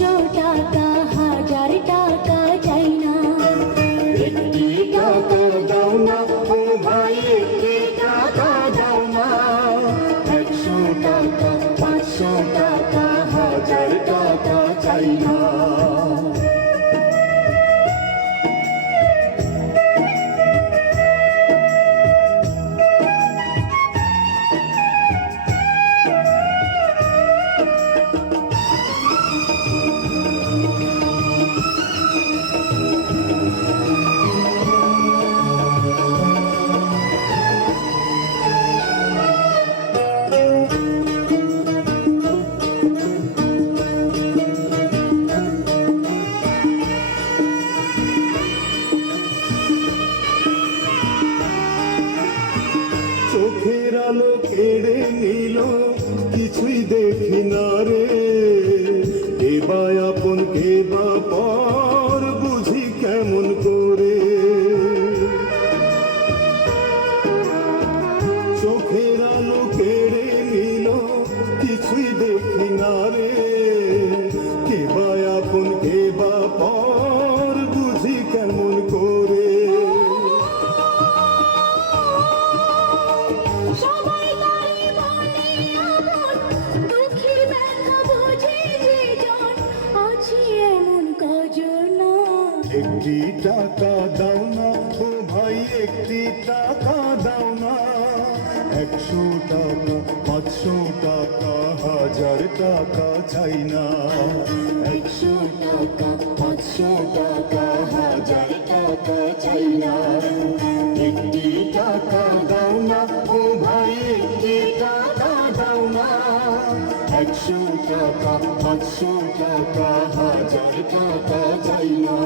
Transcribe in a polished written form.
500 টাকা 1000 টাকা চাই না। একটি টাকা দাও না ও ভাই, একটি টাকা দাও না। 100 টাকা 500 টাকা 1000 টাকা চাই না। চোখের আলো কেড়ে নিল, কিছুই দেখি না রে। কে বা আপন কে বা পর, বুঝি কেমন করে। চোখের আলো কেড়ে নিল, কিছুই দেখি না রে। কে বা আপন কে বা পর, বুঝি কেমন করে। সবাই তাই বলে আপন, দুঃখের ব্যথা বোঝে যে জন, আছি এমন কজন। একটি টাকা দাও না ও ভাই, একটি টাকা দাও না। 100 টাকা 500 টাকা 1000 টাকা চাই না। 100 টাকা 500 টাকা 1000 টাকা চাই না। একটি টাকা দাও না ও ভাই, একটি টাকা দাও না। 100 টাকা 500 টাকা 1000 টাকা চাই না।